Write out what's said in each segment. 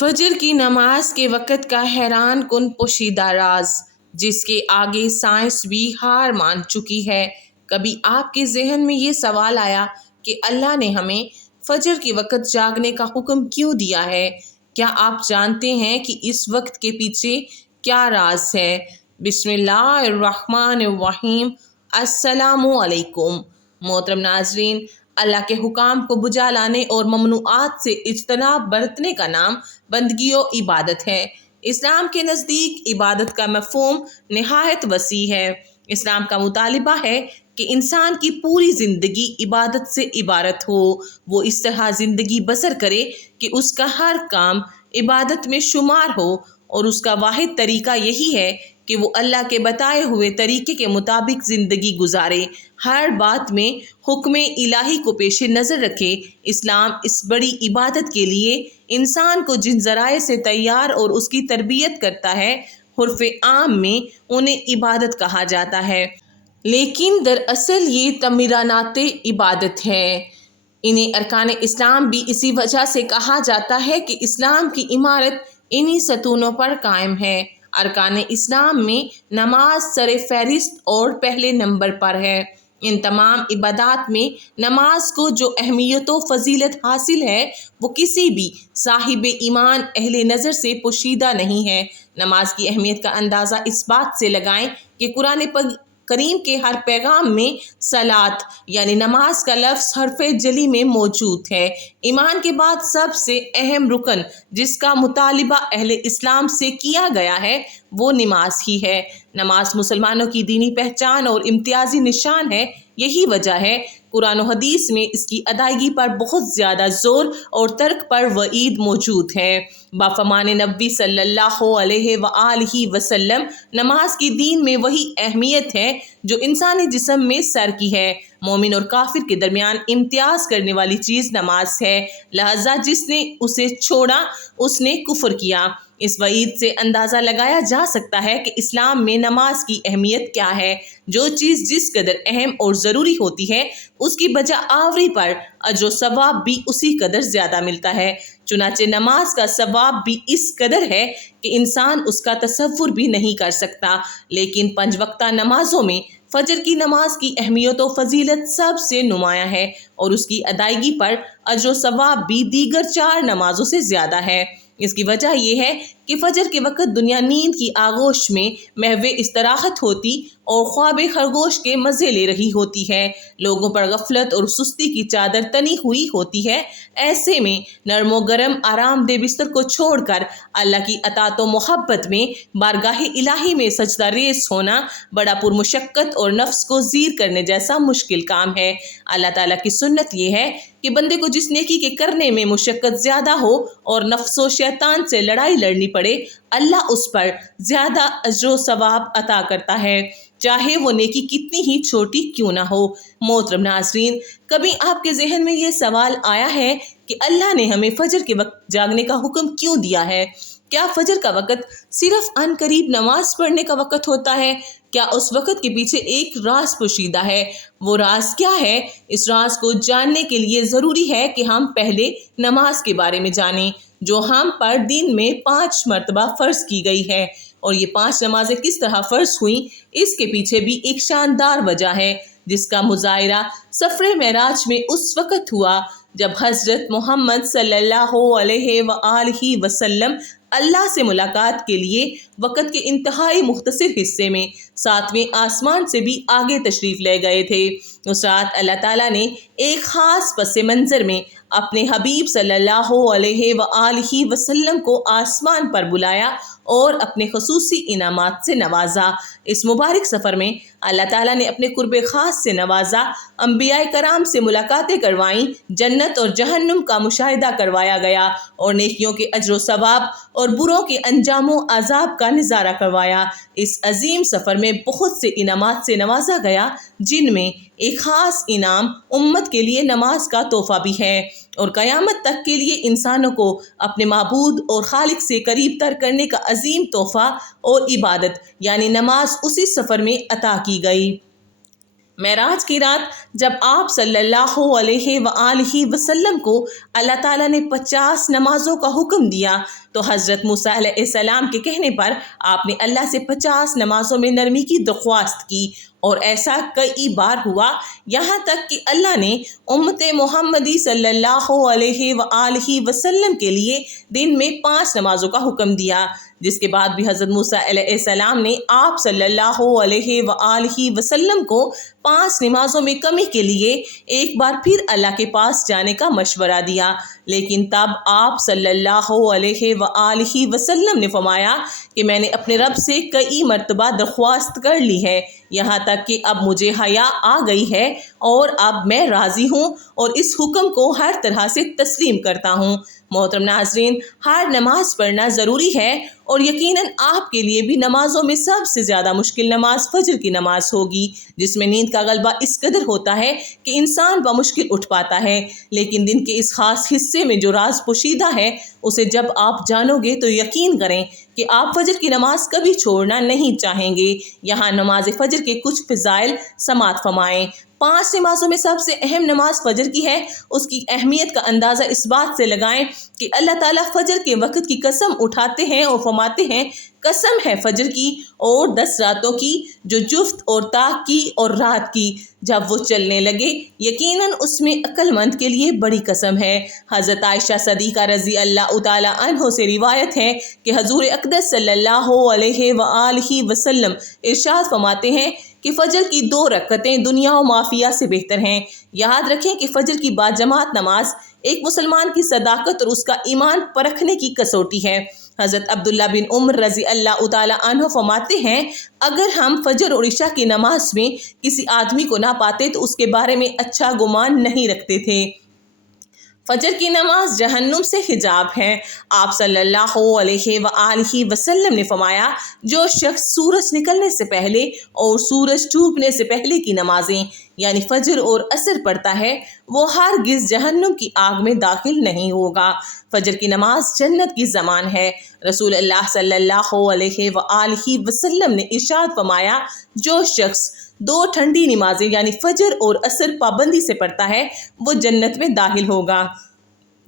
فجر کی نماز کے وقت کا حیران کن پوشیدہ راز جس کے آگے سائنس بھی ہار مان چکی ہے۔ کبھی آپ کے ذہن میں یہ سوال آیا کہ اللہ نے ہمیں فجر کے وقت جاگنے کا حکم کیوں دیا ہے؟ کیا آپ جانتے ہیں کہ اس وقت کے پیچھے کیا راز ہے؟ بسم اللہ الرحمن الرحیم۔ السلام علیکم محترم ناظرین، اللہ کے حکام کو بجا لانے اور ممنوعات سے اجتناب برتنے کا نام بندگی و عبادت ہے۔ اسلام کے نزدیک عبادت کا مفہوم نہایت وسیع ہے۔ اسلام کا مطالبہ ہے کہ انسان کی پوری زندگی عبادت سے عبارت ہو۔ وہ اس طرح زندگی بسر کرے کہ اس کا ہر کام عبادت میں شمار ہو، اور اس کا واحد طریقہ یہی ہے کہ وہ اللہ کے بتائے ہوئے طریقے کے مطابق زندگی گزارے، ہر بات میں حکم الہی کو پیش نظر رکھے۔ اسلام اس بڑی عبادت کے لیے انسان کو جن ذرائع سے تیار اور اس کی تربیت کرتا ہے، عرف عام میں انہیں عبادت کہا جاتا ہے، لیکن دراصل یہ تمرینات عبادت ہے۔ انہیں ارکان اسلام بھی اسی وجہ سے کہا جاتا ہے کہ اسلام کی عمارت انہی ستونوں پر قائم ہے۔ ارکان اسلام میں نماز سر فہرست اور پہلے نمبر پر ہے۔ ان تمام عبادات میں نماز کو جو اہمیت و فضیلت حاصل ہے وہ کسی بھی صاحب ایمان اہل نظر سے پوشیدہ نہیں ہے۔ نماز کی اہمیت کا اندازہ اس بات سے لگائیں کہ قرآن کریم کے ہر پیغام میں صلاۃ یعنی نماز کا لفظ حرف جلی میں موجود ہے۔ ایمان کے بعد سب سے اہم رکن جس کا مطالبہ اہل اسلام سے کیا گیا ہے وہ نماز ہی ہے۔ نماز مسلمانوں کی دینی پہچان اور امتیازی نشان ہے۔ یہی وجہ ہے قرآن و حدیث میں اس کی ادائیگی پر بہت زیادہ زور اور ترک پر وعید موجود ہے۔ بفرمان نبی صلی اللہ علیہ وآلہ وسلم، نماز کی دین میں وہی اہمیت ہے جو انسانی جسم میں سر کی ہے۔ مومن اور کافر کے درمیان امتیاز کرنے والی چیز نماز ہے، لہذا جس نے اسے چھوڑا اس نے کفر کیا۔ اس وعید سے اندازہ لگایا جا سکتا ہے کہ اسلام میں نماز کی اہمیت کیا ہے۔ جو چیز جس قدر اہم اور ضروری ہوتی ہے اس کی بجا آوری پر اجر و ثواب بھی اسی قدر زیادہ ملتا ہے۔ چنانچہ نماز کا ثواب بھی اس قدر ہے کہ انسان اس کا تصور بھی نہیں کر سکتا۔ لیکن 5 وقتہ نمازوں میں فجر کی نماز کی اہمیت و فضیلت سب سے نمایاں ہے، اور اس کی ادائیگی پر اجر و ثواب بھی دیگر 4 نمازوں سے زیادہ ہے۔ اس کی وجہ یہ ہے کہ فجر کے وقت دنیا نیند کی آغوش میں محو استراحت ہوتی اور خواب خرگوش کے مزے لے رہی ہوتی ہے۔ لوگوں پر غفلت اور سستی کی چادر تنی ہوئی ہوتی ہے۔ ایسے میں نرم و گرم آرام دہ بستر کو چھوڑ کر اللہ کی اطاعت و محبت میں بارگاہ الہی میں سجدہ ریز ہونا بڑا پرمشقت اور نفس کو زیر کرنے جیسا مشکل کام ہے۔ اللہ تعالیٰ کی سنت یہ ہے کہ بندے کو جس نیکی کے کرنے میں مشقت زیادہ ہو اور نفس و شیطان سے لڑائی لڑنی پڑے، اللہ اس پر زیادہ اجر و ثواب عطا کرتا ہے، چاہے وہ نیکی کتنی ہی چھوٹی کیوں نہ ہو۔ محترم ناظرین، کبھی آپ کے ذہن میں یہ سوال آیا ہے کہ اللہ نے ہمیں فجر کے وقت جاگنے کا حکم کیوں دیا ہے؟ کیا فجر کا وقت صرف عن قریب نماز پڑھنے کا وقت ہوتا ہے؟ کیا اس وقت کے پیچھے ایک راز پوشیدہ ہے؟ وہ راز کیا ہے؟ اس راز کو جاننے کے لیے ضروری ہے کہ ہم پہلے نماز کے بارے میں جانیں، جو ہم پر دن میں 5 مرتبہ فرض کی گئی ہے۔ اور یہ 5 نمازیں کس طرح فرض ہوئیں، اس کے پیچھے بھی ایک شاندار وجہ ہے جس کا مظاہرہ سفر معراج میں اس وقت ہوا جب حضرت محمد صلی اللہ علیہ وآلہ وسلم اللہ سے ملاقات کے لیے وقت کے انتہائی مختصر حصے میں 7ویں آسمان سے بھی آگے تشریف لے گئے تھے۔ اس رات اللہ تعالیٰ نے ایک خاص پس منظر میں اپنے حبیب صلی اللہ علیہ وآلہ وسلم کو آسمان پر بلایا اور اپنے خصوصی انعامات سے نوازا۔ اس مبارک سفر میں اللہ تعالیٰ نے اپنے قرب خاص سے نوازا، انبیاء کرام سے ملاقاتیں کروائیں، جنت اور جہنم کا مشاہدہ کروایا گیا، اور نیکیوں کے اجر و ثواب اور بروں کے انجام و عذاب کا نظارہ کروایا۔ اس عظیم سفر میں بہت سے انعامات سے نوازا گیا، جن میں ایک خاص انعام امت کے لیے نماز کا تحفہ بھی ہے، اور قیامت تک کے لیے انسانوں کو اپنے معبود اور خالق سے قریب تر کرنے کا عظیم تحفہ اور عبادت یعنی نماز اسی سفر میں عطا کی گئی۔ معراج کی رات جب آپ صلی اللہ علیہ وآلہ وسلم کو اللہ تعالیٰ نے 50 نمازوں کا حکم دیا تو حضرت موسیٰ علیہ السلام کے کہنے پر آپ نے اللہ سے 50 نمازوں میں نرمی کی درخواست کی، اور ایسا کئی بار ہوا، یہاں تک کہ اللہ نے امت محمدی صلی اللہ علیہ وآلہ وسلم کے لیے دن میں 5 نمازوں کا حکم دیا، جس کے بعد بھی حضرت موسیٰ علیہ السلام نے آپ صلی اللہ علیہ وآلہ وسلم کو 5 نمازوں میں کمی کے لیے ایک بار پھر اللہ کے پاس جانے کا مشورہ دیا، لیکن تب آپ صلی اللہ علیہ وآلہ وسلم نے فرمایا کہ میں نے اپنے رب سے کئی مرتبہ درخواست کر لی ہے، یہاں تک کہ اب مجھے حیا آ گئی ہے اور اب میں راضی ہوں اور اس حکم کو ہر طرح سے تسلیم کرتا ہوں۔ محترم ناظرین، ہر نماز پڑھنا ضروری ہے، اور یقیناً آپ کے لیے بھی نمازوں میں سب سے زیادہ مشکل نماز فجر کی نماز ہوگی، جس میں نیند کا غلبہ اس قدر ہوتا ہے کہ انسان بمشکل اٹھ پاتا ہے، لیکن دن کے اس خاص حصے میں جو راز پوشیدہ ہے اسے جب آپ جانو گے تو یقین کریں کہ آپ فجر کی نماز کبھی چھوڑنا نہیں چاہیں گے۔ یہاں نماز فجر کے کچھ فضائل سماعت فرمائیں۔ 5 نمازوں میں سب سے اہم نماز فجر کی ہے۔ اس کی اہمیت کا اندازہ اس بات سے لگائیں کہ اللہ تعالیٰ فجر کے وقت کی قسم اٹھاتے ہیں اور فرماتے ہیں، قسم ہے فجر کی اور 10 راتوں کی جو جفت اور طاق کی اور رات کی جب وہ چلنے لگے، یقیناً اس میں عقل مند کے لیے بڑی قسم ہے۔ حضرت عائشہ صدیقہ رضی اللہ تعالیٰ عنہ سے روایت ہے کہ حضور اقدس صلی اللہ علیہ وآلہ وسلم ارشاد فرماتے ہیں کہ فجر کی 2 رکعتیں دنیا و مافیہ سے بہتر ہیں۔ یاد رکھیں کہ فجر کی باجماعت نماز ایک مسلمان کی صداقت اور اس کا ایمان پرکھنے کی کسوٹی ہے۔ حضرت عبداللہ بن عمر رضی اللہ تعالیٰ عنہ فرماتے ہیں، اگر ہم فجر اور عشاء کی نماز میں کسی آدمی کو نہ پاتے تو اس کے بارے میں اچھا گمان نہیں رکھتے تھے۔ فجر کی نماز جہنم سے حجاب ہے۔ آپ صلی اللہ علیہ وآلہ وسلم نے فرمایا، جو شخص سورج نکلنے سے پہلے اور سورج ڈوبنے سے پہلے کی نمازیں یعنی فجر اور عصر پڑھتا ہے وہ ہرگز جہنم کی آگ میں داخل نہیں ہوگا۔ فجر کی نماز جنت کی ضمان ہے۔ رسول اللہ صلی اللہ علیہ وآلہ وسلم نے ارشاد فرمایا، جو شخص 2 ٹھنڈی نمازیں یعنی فجر اور عصر پابندی سے پڑھتا ہے وہ جنت میں داخل ہوگا۔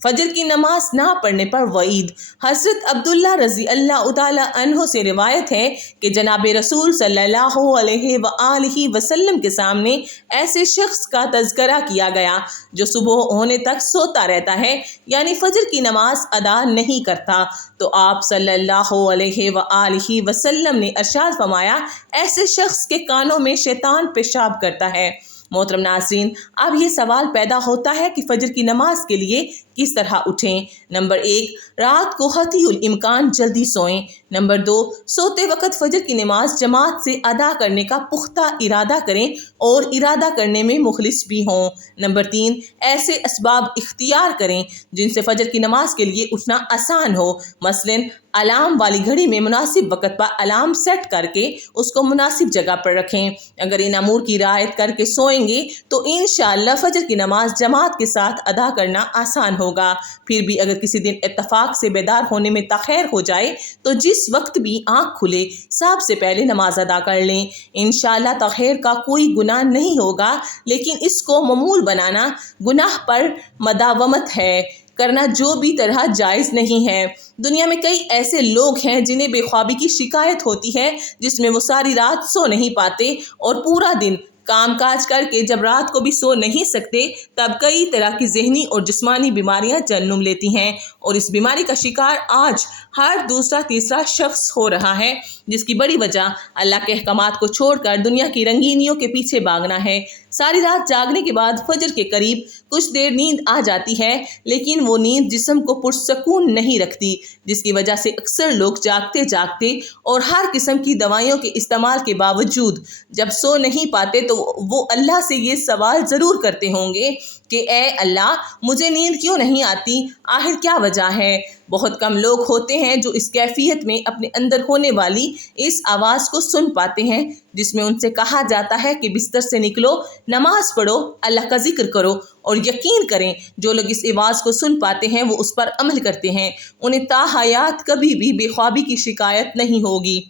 فجر کی نماز نہ پڑھنے پر وعید۔ حضرت عبداللہ رضی اللہ تعالیٰ عنہ سے روایت ہے کہ جناب رسول صلی اللہ علیہ وآلہ وسلم کے سامنے ایسے شخص کا تذکرہ کیا گیا جو صبح ہونے تک سوتا رہتا ہے یعنی فجر کی نماز ادا نہیں کرتا، تو آپ صلی اللہ علیہ وآلہ وسلم نے ارشاد فرمایا، ایسے شخص کے کانوں میں شیطان پیشاب کرتا ہے۔ محترم ناظرین، اب یہ سوال پیدا ہوتا ہے کہ فجر کی نماز کے لیے کس طرح اٹھیں۔ نمبر 1، رات کو حتی الامکان جلدی سوئیں۔ نمبر 2، سوتے وقت فجر کی نماز جماعت سے ادا کرنے کا پختہ ارادہ کریں اور ارادہ کرنے میں مخلص بھی ہوں۔ نمبر 3، ایسے اسباب اختیار کریں جن سے فجر کی نماز کے لیے اٹھنا آسان ہو، مثلاً الارم والی گھڑی میں مناسب وقت پر الارم سیٹ کر کے اس کو مناسب جگہ پر رکھیں۔ اگر ان امور کی رعایت کر کے سوئیں گے تو انشاءاللہ فجر کی نماز جماعت کے ساتھ ادا کرنا آسان ہوگا۔ پھر بھی اگر کسی دن اتفاق سے بیدار ہونے میں تاخیر ہو جائے تو جس وقت بھی آنکھ کھلے سب سے پہلے نماز ادا کر لیں۔ انشاءاللہ تاخیر کا کوئی گناہ نہیں ہوگا، لیکن اس کو معمول بنانا گناہ پر مداومت ہے، کرنا جو بھی طرح جائز نہیں ہے۔ دنیا میں کئی ایسے لوگ ہیں جنہیں بے خوابی کی شکایت ہوتی ہے، جس میں وہ ساری رات سو نہیں پاتے اور پورا دن کام کاج کر کے جب رات کو بھی سو نہیں سکتے تب کئی طرح کی ذہنی اور جسمانی بیماریاں جنم لیتی ہیں، اور اس بیماری کا شکار آج ہر دوسرا تیسرا شخص ہو رہا ہے، جس کی بڑی وجہ اللہ کے احکامات کو چھوڑ کر دنیا کی رنگینیوں کے پیچھے بھاگنا ہے۔ ساری رات جاگنے کے بعد فجر کے قریب کچھ دیر نیند آ جاتی ہے، لیکن وہ نیند جسم کو پرسکون نہیں رکھتی، جس کی وجہ سے اکثر لوگ جاگتے جاگتے اور ہر قسم کی دوائیوں کے استعمال کے باوجود جب سو نہیں پاتے تو وہ اللہ سے یہ سوال ضرور کرتے ہوں گے کہ اے اللہ، مجھے نیند کیوں نہیں آتی؟ آخر کیا وجہ ہے؟ بہت کم لوگ ہوتے ہیں جو اس کیفیت میں اپنے اندر ہونے والی اس آواز کو سن پاتے ہیں جس میں ان سے کہا جاتا ہے کہ بستر سے نکلو، نماز پڑھو، اللہ کا ذکر کرو، اور یقین کریں جو لوگ اس آواز کو سن پاتے ہیں وہ اس پر عمل کرتے ہیں، انہیں تا حیات کبھی بھی بے خوابی کی شکایت نہیں ہوگی۔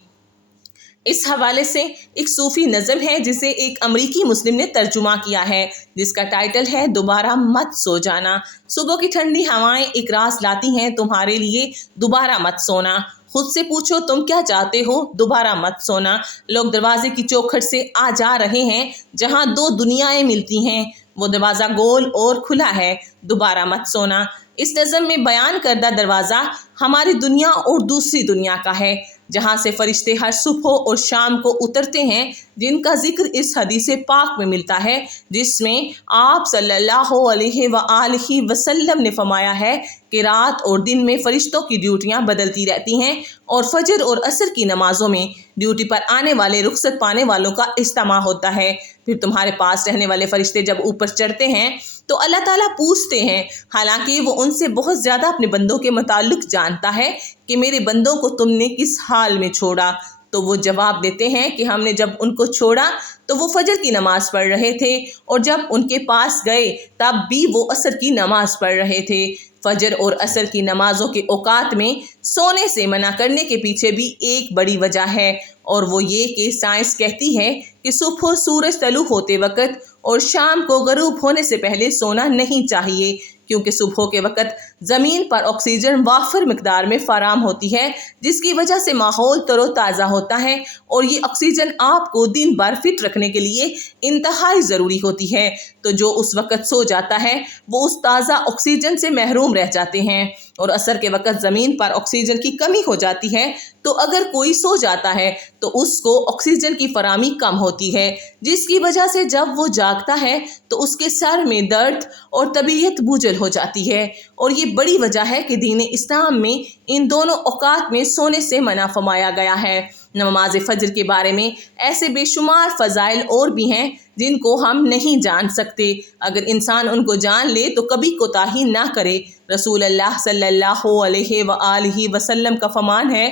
اس حوالے سے ایک صوفی نظم ہے جسے ایک امریکی مسلم نے ترجمہ کیا ہے، جس کا ٹائٹل ہے دوبارہ مت سو جانا۔ صبح کی ٹھنڈی ہوائیں ایک راز لاتی ہیں تمہارے لیے، دوبارہ مت سونا۔ خود سے پوچھو تم کیا چاہتے ہو، دوبارہ مت سونا۔ لوگ دروازے کی چوکھٹ سے آ جا رہے ہیں جہاں دو دنیایں ملتی ہیں، وہ دروازہ گول اور کھلا ہے، دوبارہ مت سونا۔ اس نظم میں بیان کردہ دروازہ ہماری دنیا اور دوسری دنیا کا ہے، جہاں سے فرشتے ہر صبح اور شام کو اترتے ہیں، جن کا ذکر اس حدیث پاک میں ملتا ہے، جس میں آپ صلی اللہ علیہ وآلہ وسلم نے فرمایا ہے کہ رات اور دن میں فرشتوں کی ڈیوٹیاں بدلتی رہتی ہیں، اور فجر اور عصر کی نمازوں میں ڈیوٹی پر آنے والے رخصت پانے والوں کا اجتماع ہوتا ہے۔ پھر تمہارے پاس رہنے والے فرشتے جب اوپر چڑھتے ہیں تو اللہ تعالیٰ پوچھتے ہیں، حالانکہ وہ ان سے بہت زیادہ اپنے بندوں کے متعلق جانتا ہے، کہ میرے بندوں کو تم نے کس حال میں چھوڑا؟ تو وہ جواب دیتے ہیں کہ ہم نے جب ان کو چھوڑا تو وہ فجر کی نماز پڑھ رہے تھے، اور جب ان کے پاس گئے تب بھی وہ عصر کی نماز پڑھ رہے تھے۔ فجر اور عصر کی نمازوں کے اوقات میں سونے سے منع کرنے کے پیچھے بھی ایک بڑی وجہ ہے، اور وہ یہ کہ سائنس کہتی ہے کہ صبح سورج طلوع ہوتے وقت اور شام کو غروب ہونے سے پہلے سونا نہیں چاہیے، کیونکہ صبح کے وقت زمین پر آکسیجن وافر مقدار میں فراہم ہوتی ہے، جس کی وجہ سے ماحول تر و تازہ ہوتا ہے، اور یہ آکسیجن آپ کو دن بھر فٹ رکھنے کے لیے انتہائی ضروری ہوتی ہے۔ تو جو اس وقت سو جاتا ہے وہ اس تازہ آکسیجن سے محروم رہ جاتے ہیں، اور عصر کے وقت زمین پر آکسیجن کی کمی ہو جاتی ہے، تو اگر کوئی سو جاتا ہے تو اس کو آکسیجن کی فراہمی کم ہوتی ہے، جس کی وجہ سے جب وہ جاگتا ہے تو اس کے سر میں درد اور طبیعت بوجھل ہو جاتی ہے، اور یہ بڑی وجہ ہے کہ دین اسلام میں ان دونوں اوقات میں سونے سے منع فرمایا گیا ہے۔ نماز فجر کے بارے میں ایسے بے شمار فضائل اور بھی ہیں جن کو ہم نہیں جان سکتے، اگر انسان ان کو جان لے تو کبھی کوتاہی نہ کرے۔ رسول اللہ صلی اللہ علیہ وآلہ وسلم کا فرمان ہے،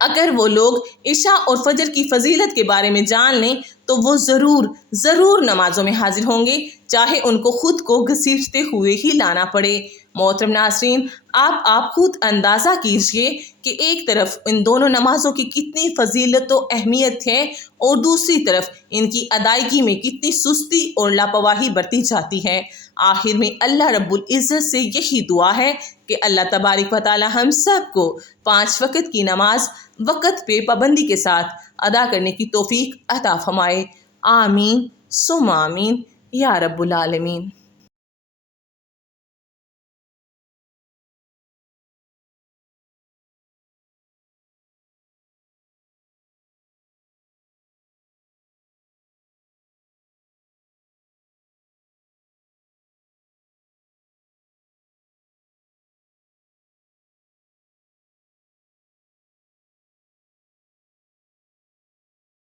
اگر وہ لوگ عشاء اور فجر کی فضیلت کے بارے میں جان لیں تو وہ ضرور نمازوں میں حاضر ہوں گے، چاہے ان کو خود کو گھسیٹتے ہوئے ہی لانا پڑے۔ محترم ناظرین، آپ خود اندازہ کیجئے کہ ایک طرف ان دونوں نمازوں کی کتنی فضیلت و اہمیت ہے، اور دوسری طرف ان کی ادائیگی میں کتنی سستی اور لاپرواہی برتی جاتی ہے۔ آخر میں اللہ رب العزت سے یہی دعا ہے کہ اللہ تبارک و تعالی ہم سب کو 5 وقت کی نماز وقت پہ پابندی کے ساتھ ادا کرنے کی توفیق عطا فرمائے۔ آمین ثم آمین یا رب العالمین۔